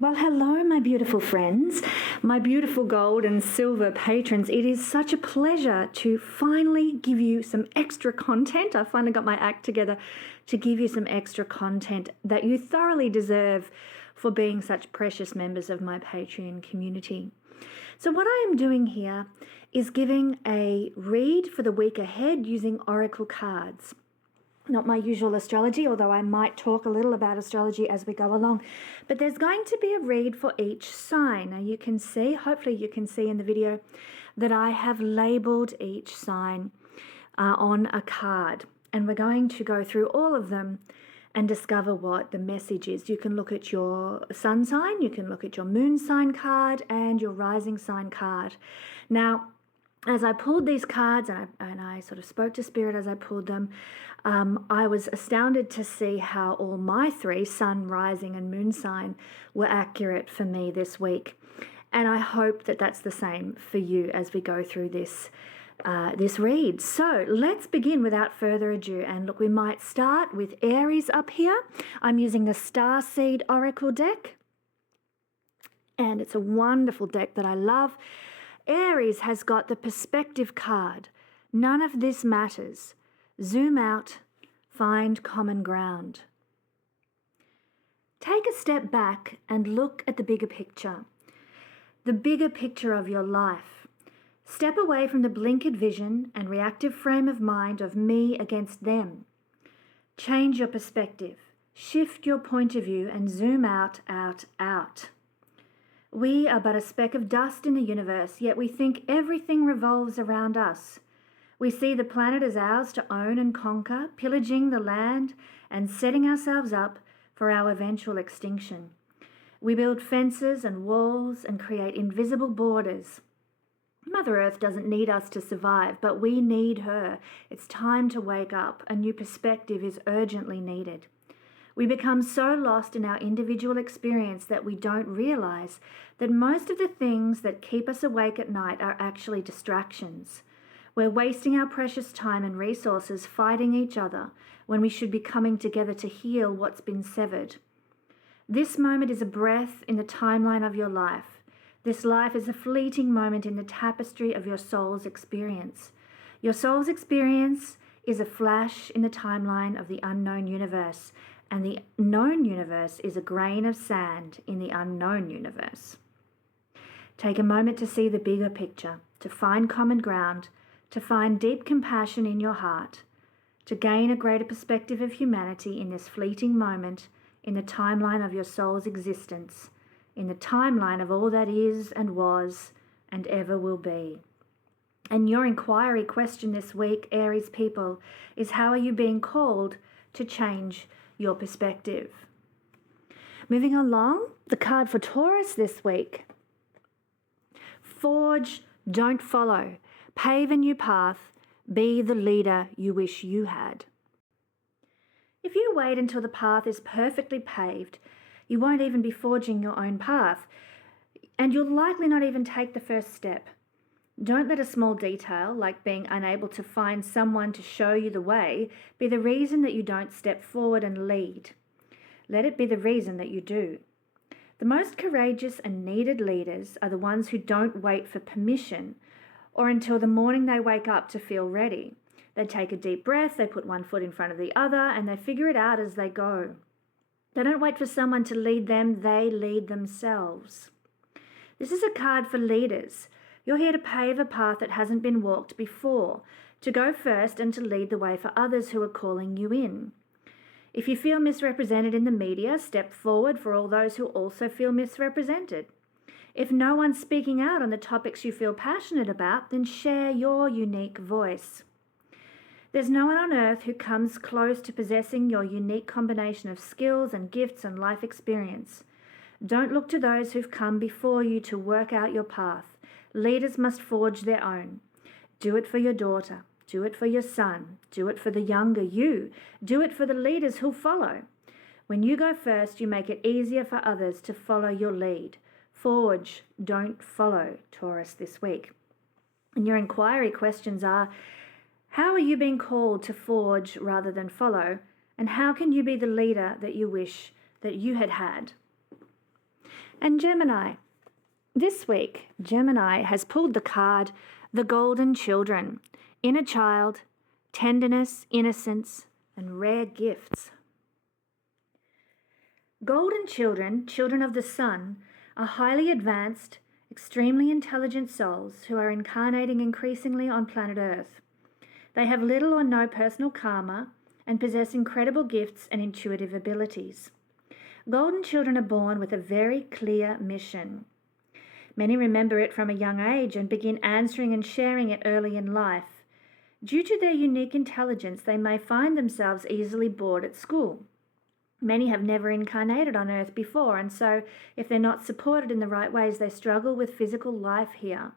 Well, hello, my beautiful friends, my beautiful gold and silver patrons. It is such a pleasure to finally give you some extra content. I finally got my act together to give you some extra content that you thoroughly deserve for being such precious members of my Patreon community. So what I am doing here is giving a read for the week ahead using oracle cards. Not my usual astrology, although I might talk a little about astrology as we go along. But there's going to be a read for each sign. Now you can see, hopefully you can see in the video, that I have labeled each sign on a card. And we're going to go through all of them and discover what the message is. You can look at your sun sign, you can look at your moon sign card and your rising sign card. Now, as I pulled these cards and I sort of spoke to Spirit as I pulled them, I was astounded to see how all my three, sun, rising and moon sign, were accurate for me this week. And I hope that that's the same for you as we go through this read. So let's begin without further ado. And look, we might start with Aries up here. I'm using the Starseed Oracle deck. And it's a wonderful deck that I love. Aries has got the perspective card. None of this matters. Zoom out, find common ground. Take a step back and look at the bigger picture. The bigger picture of your life. Step away from the blinkered vision and reactive frame of mind of me against them. Change your perspective. Shift your point of view and zoom out, out, out. We are but a speck of dust in the universe, yet we think everything revolves around us. We see the planet as ours to own and conquer, pillaging the land and setting ourselves up for our eventual extinction. We build fences and walls and create invisible borders. Mother Earth doesn't need us to survive, but we need her. It's time to wake up. A new perspective is urgently needed. We become so lost in our individual experience that we don't realize that most of the things that keep us awake at night are actually distractions. We're wasting our precious time and resources fighting each other when we should be coming together to heal what's been severed. This moment is a breath in the timeline of your life. This life is a fleeting moment in the tapestry of your soul's experience. Your soul's experience is a flash in the timeline of the unknown universe. And the known universe is a grain of sand in the unknown universe. Take a moment to see the bigger picture, to find common ground, to find deep compassion in your heart, to gain a greater perspective of humanity in this fleeting moment, in the timeline of your soul's existence, in the timeline of all that is and was and ever will be. And your inquiry question this week, Aries people, is how are you being called to change your perspective? Moving along, the card for Taurus this week. Forge, don't follow. Pave a new path. Be the leader you wish you had. If you wait until the path is perfectly paved, you won't even be forging your own path, and you'll likely not even take the first step. Don't let a small detail, like being unable to find someone to show you the way, be the reason that you don't step forward and lead. Let it be the reason that you do. The most courageous and needed leaders are the ones who don't wait for permission or until the morning they wake up to feel ready. They take a deep breath, they put one foot in front of the other, and they figure it out as they go. They don't wait for someone to lead them, they lead themselves. This is a card for leaders. You're here to pave a path that hasn't been walked before, to go first and to lead the way for others who are calling you in. If you feel misrepresented in the media, step forward for all those who also feel misrepresented. If no one's speaking out on the topics you feel passionate about, then share your unique voice. There's no one on earth who comes close to possessing your unique combination of skills and gifts and life experience. Don't look to those who've come before you to work out your path. Leaders must forge their own. Do it for your daughter. Do it for your son. Do it for the younger you. Do it for the leaders who'll follow. When you go first, you make it easier for others to follow your lead. Forge, don't follow, Taurus, this week. And your inquiry questions are, how are you being called to forge rather than follow? And how can you be the leader that you wish that you had had? And Gemini. This week, Gemini has pulled the card, the Golden Children, inner child, tenderness, innocence, and rare gifts. Golden children, children of the sun, are highly advanced, extremely intelligent souls who are incarnating increasingly on planet Earth. They have little or no personal karma and possess incredible gifts and intuitive abilities. Golden children are born with a very clear mission. Many remember it from a young age and begin answering and sharing it early in life. Due to their unique intelligence, they may find themselves easily bored at school. Many have never incarnated on Earth before, and so if they're not supported in the right ways, they struggle with physical life here.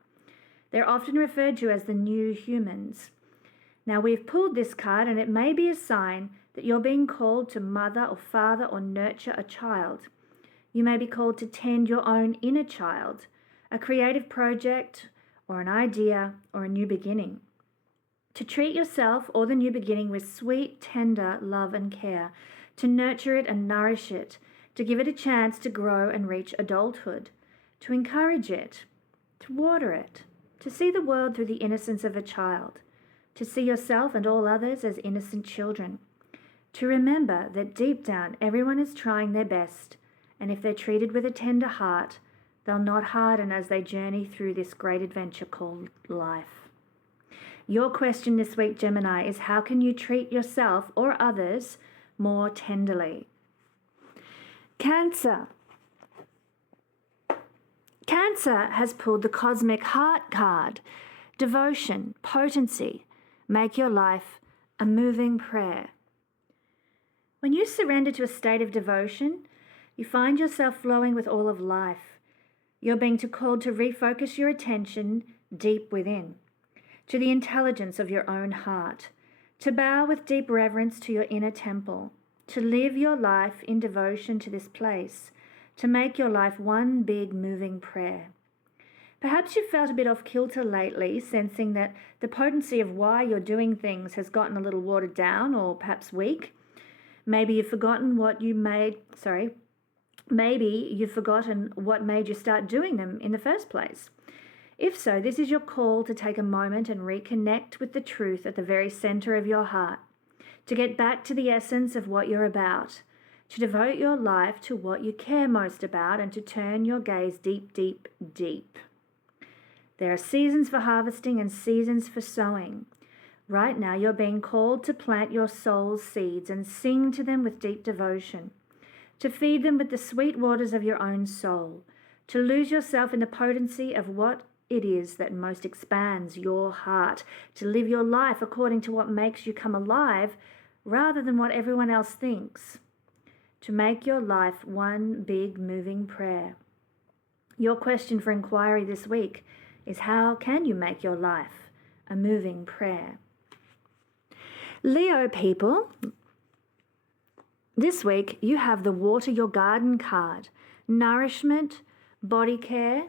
They're often referred to as the new humans. Now, we've pulled this card, and it may be a sign that you're being called to mother or father or nurture a child. You may be called to tend your own inner child, a creative project or an idea or a new beginning. To treat yourself or the new beginning with sweet, tender love and care, to nurture it and nourish it, to give it a chance to grow and reach adulthood, to encourage it, to water it, to see the world through the innocence of a child, to see yourself and all others as innocent children, to remember that deep down everyone is trying their best, and if they're treated with a tender heart, they'll not harden as they journey through this great adventure called life. Your question this week, Gemini, is how can you treat yourself or others more tenderly? Cancer. Cancer has pulled the Cosmic Heart card. Devotion, potency, make your life a moving prayer. When you surrender to a state of devotion, you find yourself flowing with all of life. You're being called to refocus your attention deep within, to the intelligence of your own heart, to bow with deep reverence to your inner temple, to live your life in devotion to this place, to make your life one big moving prayer. Perhaps you felt a bit off kilter lately, sensing that the potency of why you're doing things has gotten a little watered down or perhaps weak. Maybe you've forgotten what made you start doing them in the first place. If so, this is your call to take a moment and reconnect with the truth at the very center of your heart, to get back to the essence of what you're about, to devote your life to what you care most about, and to turn your gaze deep, deep, deep. There are seasons for harvesting and seasons for sowing. Right now, you're being called to plant your soul's seeds and sing to them with deep devotion, to feed them with the sweet waters of your own soul, to lose yourself in the potency of what it is that most expands your heart, to live your life according to what makes you come alive rather than what everyone else thinks, to make your life one big moving prayer. Your question for inquiry this week is, how can you make your life a moving prayer? Leo people, this week you have the Water Your Garden card. Nourishment, body care,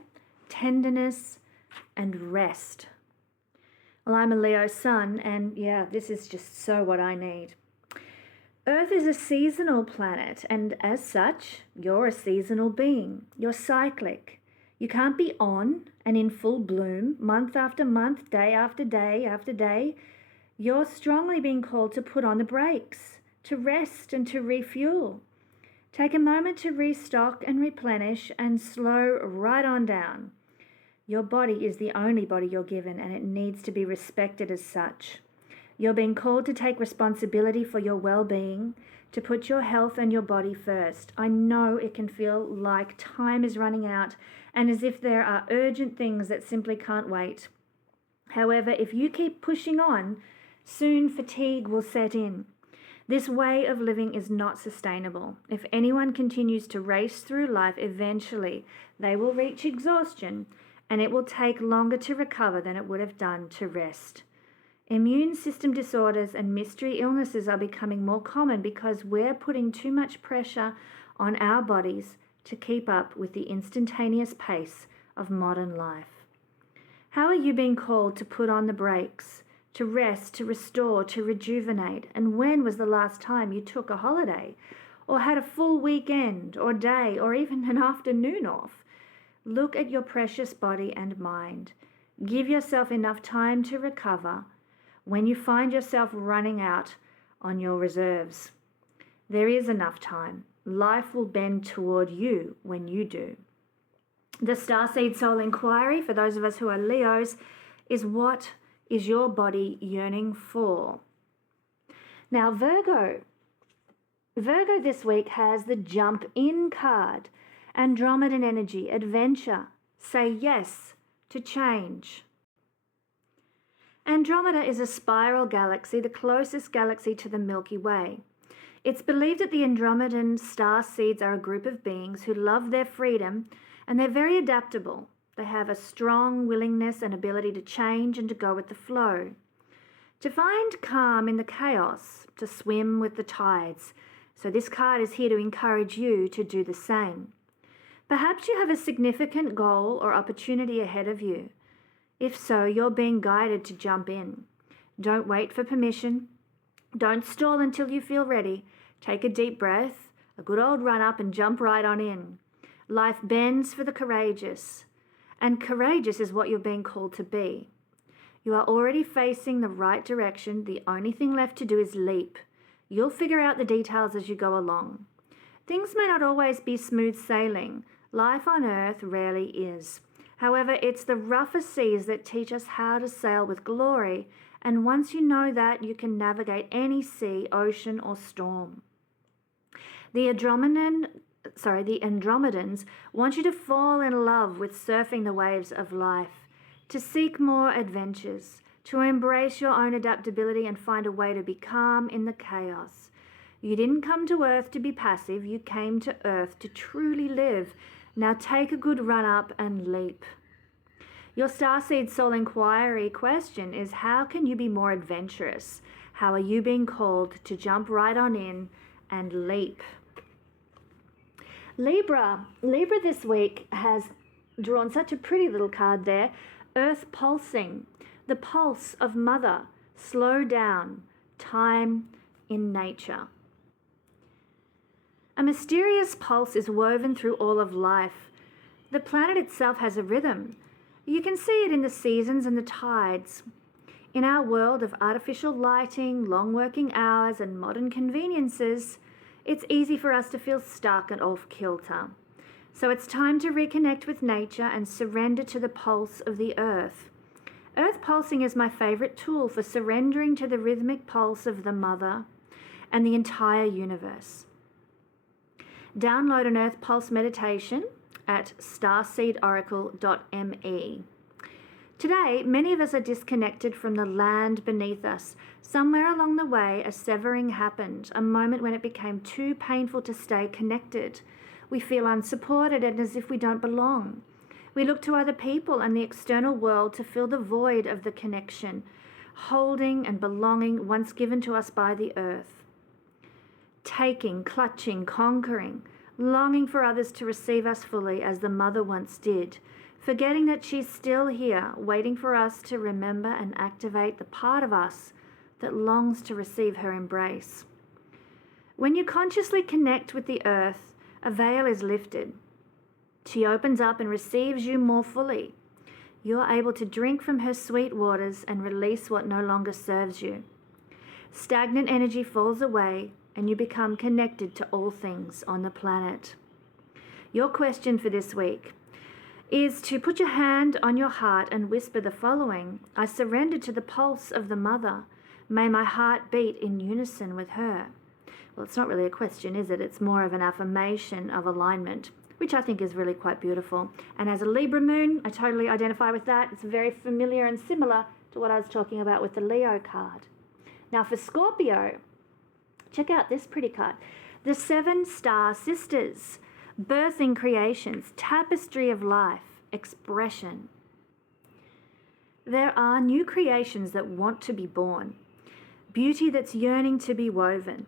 tenderness, and rest. Well, I'm a Leo sun, and yeah, this is just so what I need. Earth is a seasonal planet, and as such, you're a seasonal being. You're cyclic. You can't be on and in full bloom month after month, day after day after day. You're strongly being called to put on the brakes, to rest and to refuel. Take a moment to restock and replenish and slow right on down. Your body is the only body you're given, and it needs to be respected as such. You're being called to take responsibility for your well-being, to put your health and your body first. I know it can feel like time is running out and as if there are urgent things that simply can't wait. However, if you keep pushing on, soon fatigue will set in. This way of living is not sustainable. If anyone continues to race through life, eventually they will reach exhaustion, and it will take longer to recover than it would have done to rest. Immune system disorders and mystery illnesses are becoming more common because we're putting too much pressure on our bodies to keep up with the instantaneous pace of modern life. How are you being called to put on the brakes, to rest, to restore, to rejuvenate? And when was the last time you took a holiday or had a full weekend or day or even an afternoon off. Look at your precious body and mind. Give yourself enough time to recover when you find yourself running out on your reserves. There is enough time. Life will bend toward you when you do. The Starseed Soul Inquiry, for those of us who are Leos, is what is your body yearning for? Now, Virgo this week has the Jump In card. Andromedan energy, adventure, say yes to change. Andromeda is a spiral galaxy, the closest galaxy to the Milky Way. It's believed that the Andromedan star seeds are a group of beings who love their freedom and they're very adaptable. They have a strong willingness and ability to change and to go with the flow, to find calm in the chaos, to swim with the tides. So this card is here to encourage you to do the same. Perhaps you have a significant goal or opportunity ahead of you. If so, you're being guided to jump in. Don't wait for permission. Don't stall until you feel ready. Take a deep breath, a good old run up and jump right on in. Life bends for the courageous, and courageous is what you're being called to be. You are already facing the right direction. The only thing left to do is leap. You'll figure out the details as you go along. Things may not always be smooth sailing. Life on Earth rarely is. However, it's the rougher seas that teach us how to sail with glory, and once you know that, you can navigate any sea, ocean, or storm. The Andromedans want you to fall in love with surfing the waves of life, to seek more adventures, to embrace your own adaptability and find a way to be calm in the chaos. You didn't come to Earth to be passive, you came to Earth to truly live. Now take a good run up and leap. Your Starseed Soul Inquiry question is, how can you be more adventurous? How are you being called to jump right on in and leap? Libra this week has drawn such a pretty little card there. Earth pulsing, the pulse of Mother, slow down, time in nature. A mysterious pulse is woven through all of life. The planet itself has a rhythm. You can see it in the seasons and the tides. In our world of artificial lighting, long working hours, and modern conveniences, it's easy for us to feel stuck and off kilter. So it's time to reconnect with nature and surrender to the pulse of the earth. Earth pulsing is my favorite tool for surrendering to the rhythmic pulse of the Mother and the entire universe. Download an Earth Pulse meditation at starseedoracle.me. Today, many of us are disconnected from the land beneath us. Somewhere along the way, a severing happened, a moment when it became too painful to stay connected. We feel unsupported and as if we don't belong. We look to other people and the external world to fill the void of the connection, holding and belonging once given to us by the earth. Taking, clutching, conquering, longing for others to receive us fully as the Mother once did, forgetting that she's still here, waiting for us to remember and activate the part of us that longs to receive her embrace. When you consciously connect with the earth, a veil is lifted. She opens up and receives you more fully. You're able to drink from her sweet waters and release what no longer serves you. Stagnant energy falls away, and you become connected to all things on the planet. Your question for this week is to put your hand on your heart and whisper the following: I surrender to the pulse of the Mother. May my heart beat in unison with her. Well, it's not really a question, is it? It's more of an affirmation of alignment, which I think is really quite beautiful. And as a Libra moon, I totally identify with that. It's very familiar and similar to what I was talking about with the Leo card. Now for Scorpio, check out this pretty card. The 7 Star Sisters, birthing creations, tapestry of life, expression. There are new creations that want to be born, beauty that's yearning to be woven,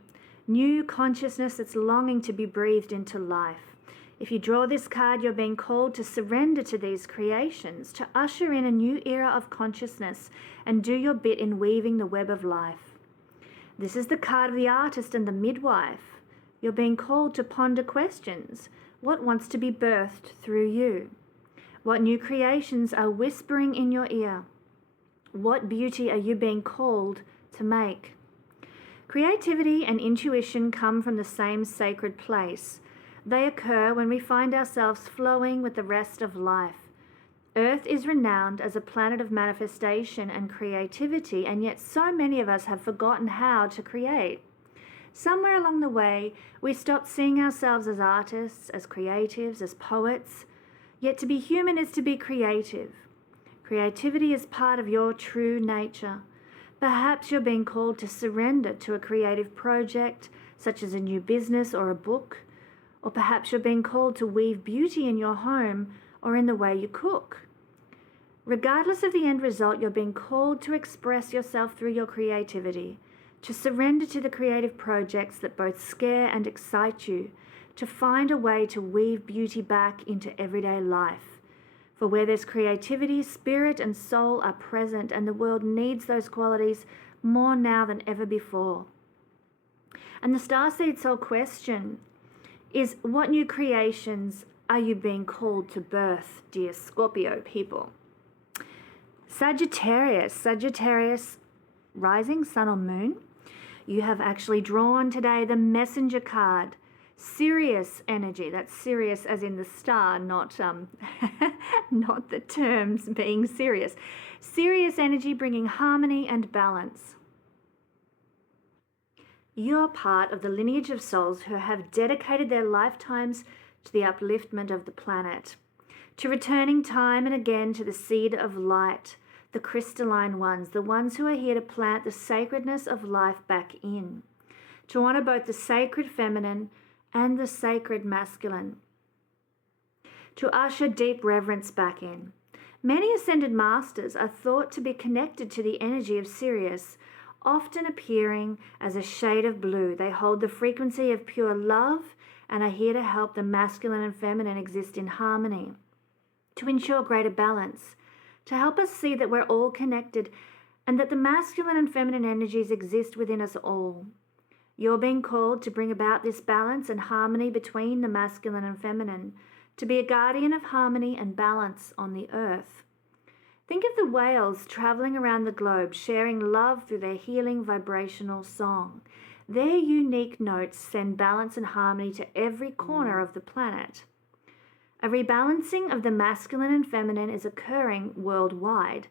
new consciousness that's longing to be breathed into life. If you draw this card, you're being called to surrender to these creations, to usher in a new era of consciousness and do your bit in weaving the web of life. This is the card of the artist and the midwife, You're being called to ponder questions. What wants to be birthed through you? What new creations are whispering in your ear? What beauty are you being called to make? Creativity and intuition come from the same sacred place. They occur when we find ourselves flowing with the rest of life. Earth is renowned as a planet of manifestation and creativity, and yet so many of us have forgotten how to create. Somewhere along the way, we stopped seeing ourselves as artists, as creatives, as poets. Yet to be human is to be creative. Creativity is part of your true nature. Perhaps you're being called to surrender to a creative project, such as a new business or a book. Or perhaps you're being called to weave beauty in your home or in the way you cook. Regardless of the end result, you're being called to express yourself through your creativity, to surrender to the creative projects that both scare and excite you, to find a way to weave beauty back into everyday life. For where there's creativity, spirit and soul are present, and the world needs those qualities more now than ever before. And the Starseed Soul question is, what new creations are you being called to birth, dear Scorpio people? Sagittarius, rising, sun or moon. You have actually drawn today the messenger card. Sirius energy. That's Sirius as in the star, not not the terms being serious. Sirius energy bringing harmony and balance. You're part of the lineage of souls who have dedicated their lifetimes to the upliftment of the planet, to returning time and again to the seed of light, the crystalline ones, the ones who are here to plant the sacredness of life back in, to honor both the sacred feminine and the sacred masculine, to usher deep reverence back in. Many ascended masters are thought to be connected to the energy of Sirius, often appearing as a shade of blue. They hold the frequency of pure love and are here to help the masculine and feminine exist in harmony, to ensure greater balance, to help us see that we're all connected and that the masculine and feminine energies exist within us all. You're being called to bring about this balance and harmony between the masculine and feminine, to be a guardian of harmony and balance on the earth. Think of the whales traveling around the globe, sharing love through their healing vibrational song. Their unique notes send balance and harmony to every corner of the planet. A rebalancing of the masculine and feminine is occurring worldwide.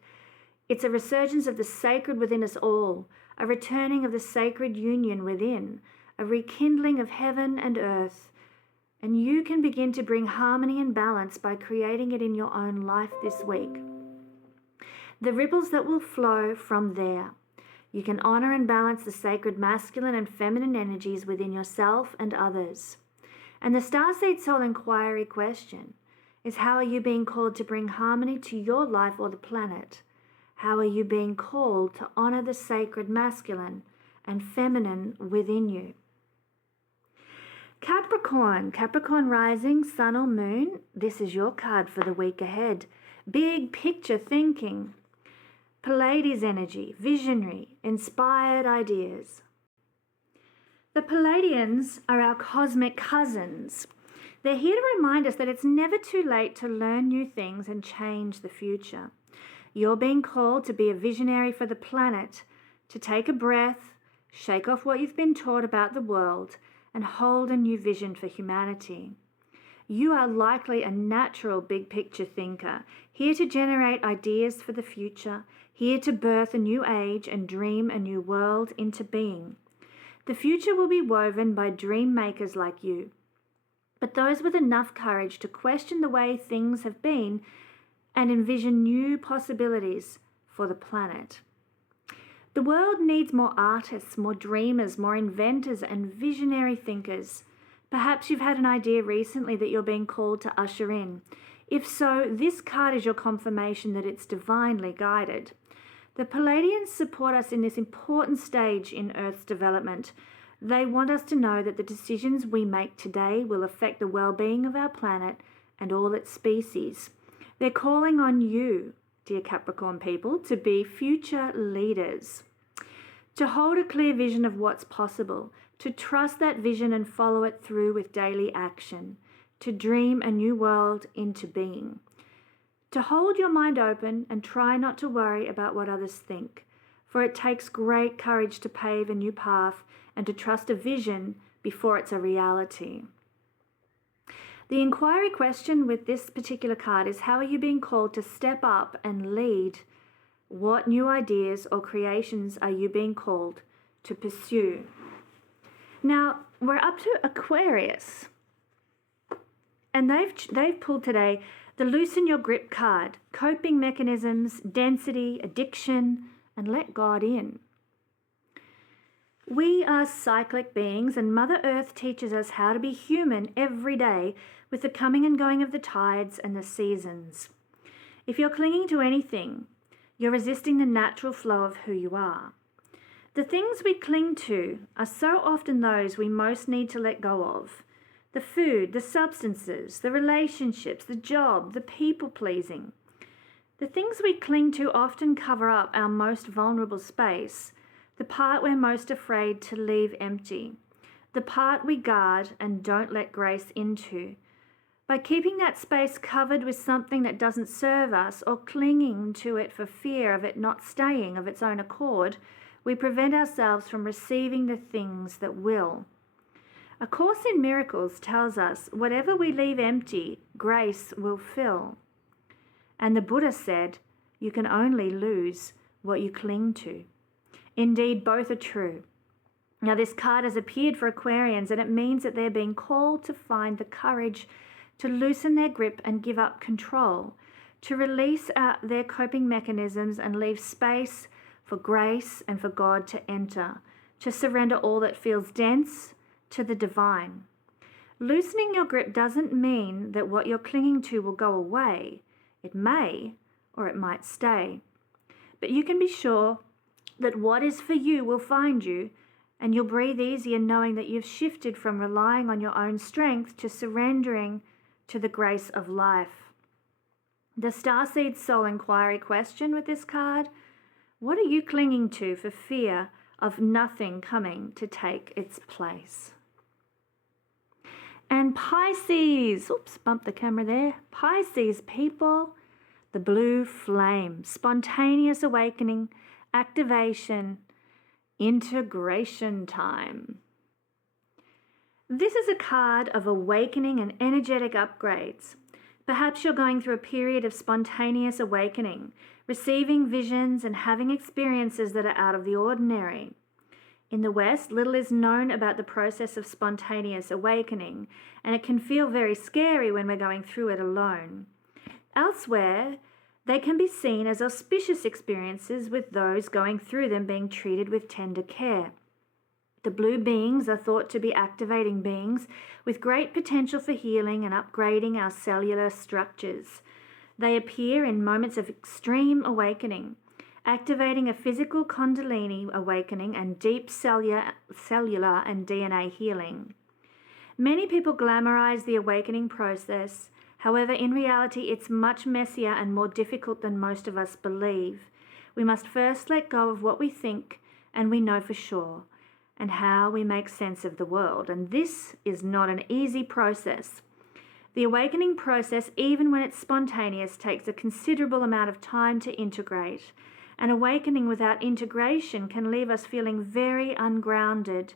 It's a resurgence of the sacred within us all, a returning of the sacred union within, a rekindling of heaven and earth. And you can begin to bring harmony and balance by creating it in your own life this week. The ripples that will flow from there. You can honor and balance the sacred masculine and feminine energies within yourself and others. And the Starseed Soul Inquiry question is, how are you being called to bring harmony to your life or the planet? How are you being called to honor the sacred masculine and feminine within you? Capricorn rising, sun or moon. This is your card for the week ahead. Big picture thinking. Pleiades energy, visionary, inspired ideas. The Pleiadians are our cosmic cousins. They're here to remind us that it's never too late to learn new things and change the future. You're being called to be a visionary for the planet, to take a breath, shake off what you've been taught about the world, and hold a new vision for humanity. You are likely a natural big picture thinker, here to generate ideas for the future, here to birth a new age and dream a new world into being. The future will be woven by dream makers like you, but those with enough courage to question the way things have been and envision new possibilities for the planet. The world needs more artists, more dreamers, more inventors and visionary thinkers. Perhaps you've had an idea recently that you're being called to usher in. If so, this card is your confirmation that it's divinely guided. The Pleiadians support us in this important stage in Earth's development. They want us to know that the decisions we make today will affect the well-being of our planet and all its species. They're calling on you, dear Capricorn people, to be future leaders, to hold a clear vision of what's possible, to trust that vision and follow it through with daily action, to dream a new world into being, to hold your mind open and try not to worry about what others think, for it takes great courage to pave a new path and to trust a vision before it's a reality. The inquiry question with this particular card is, how are you being called to step up and lead? What new ideas or creations are you being called to pursue? Now, we're up to Aquarius. And they've pulled today the Loosen Your Grip card, coping mechanisms, density, addiction, and let God in. We are cyclic beings, and Mother Earth teaches us how to be human every day with the coming and going of the tides and the seasons. If you're clinging to anything, you're resisting the natural flow of who you are. The things we cling to are so often those we most need to let go of. The food, the substances, the relationships, the job, the people-pleasing. The things we cling to often cover up our most vulnerable space, the part we're most afraid to leave empty, the part we guard and don't let grace into. By keeping that space covered with something that doesn't serve us or clinging to it for fear of it not staying of its own accord, we prevent ourselves from receiving the things that will. A Course in Miracles tells us whatever we leave empty, grace will fill. And the Buddha said, you can only lose what you cling to. Indeed, both are true. Now, this card has appeared for Aquarians, and it means that they're being called to find the courage to loosen their grip and give up control, to release their coping mechanisms and leave space for grace and for God to enter, to surrender all that feels dense to the divine. Loosening your grip doesn't mean that what you're clinging to will go away. It may, or it might stay. But you can be sure that what is for you will find you, and you'll breathe easier knowing that you've shifted from relying on your own strength to surrendering to the grace of life. The Starseed Soul Inquiry question with this card: what are you clinging to for fear of nothing coming to take its place? And Pisces, oops, bumped the camera there. Pisces people, the blue flame, spontaneous awakening, activation, integration time. This is a card of awakening and energetic upgrades. Perhaps you're going through a period of spontaneous awakening, receiving visions and having experiences that are out of the ordinary. In the West, little is known about the process of spontaneous awakening, and it can feel very scary when we're going through it alone. Elsewhere, they can be seen as auspicious experiences, with those going through them being treated with tender care. The blue beings are thought to be activating beings with great potential for healing and upgrading our cellular structures. They appear in moments of extreme awakening, activating a physical Kundalini awakening and deep cellular and DNA healing. Many people glamorize the awakening process. However, in reality, it's much messier and more difficult than most of us believe. We must first let go of what we think and we know for sure, and how we make sense of the world. And this is not an easy process. The awakening process, even when it's spontaneous, takes a considerable amount of time to integrate. An awakening without integration can leave us feeling very ungrounded.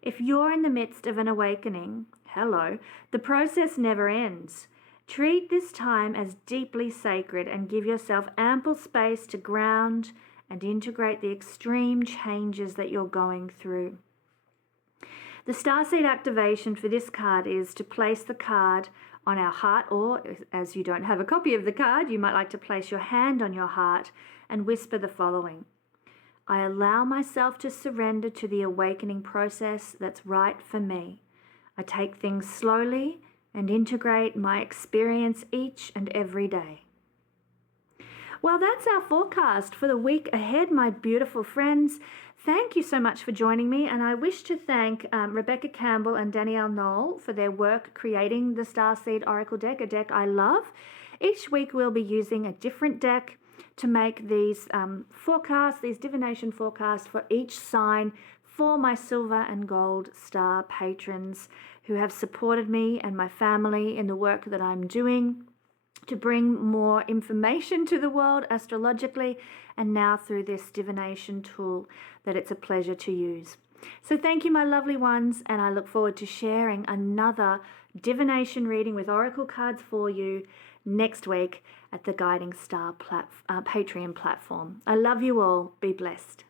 If you're in the midst of an awakening, hello, the process never ends. Treat this time as deeply sacred and give yourself ample space to ground and integrate the extreme changes that you're going through. The starseed activation for this card is to place the card on our heart, or as you don't have a copy of the card, you might like to place your hand on your heart and whisper the following: I allow myself to surrender to the awakening process that's right for me. I take things slowly and integrate my experience each and every day. Well, that's our forecast for the week ahead, my beautiful friends. Thank you so much for joining me, and I wish to thank Rebecca Campbell and Danielle Knoll for their work creating the Starseed Oracle deck, a deck I love. Each week we'll be using a different deck to make these forecasts, these divination forecasts for each sign for my silver and gold star patrons who have supported me and my family in the work that I'm doing to bring more information to the world astrologically, and now through this divination tool that it's a pleasure to use. So thank you, my lovely ones, and I look forward to sharing another divination reading with oracle cards for you next week at the Guiding Star Patreon platform. I love you all. Be blessed.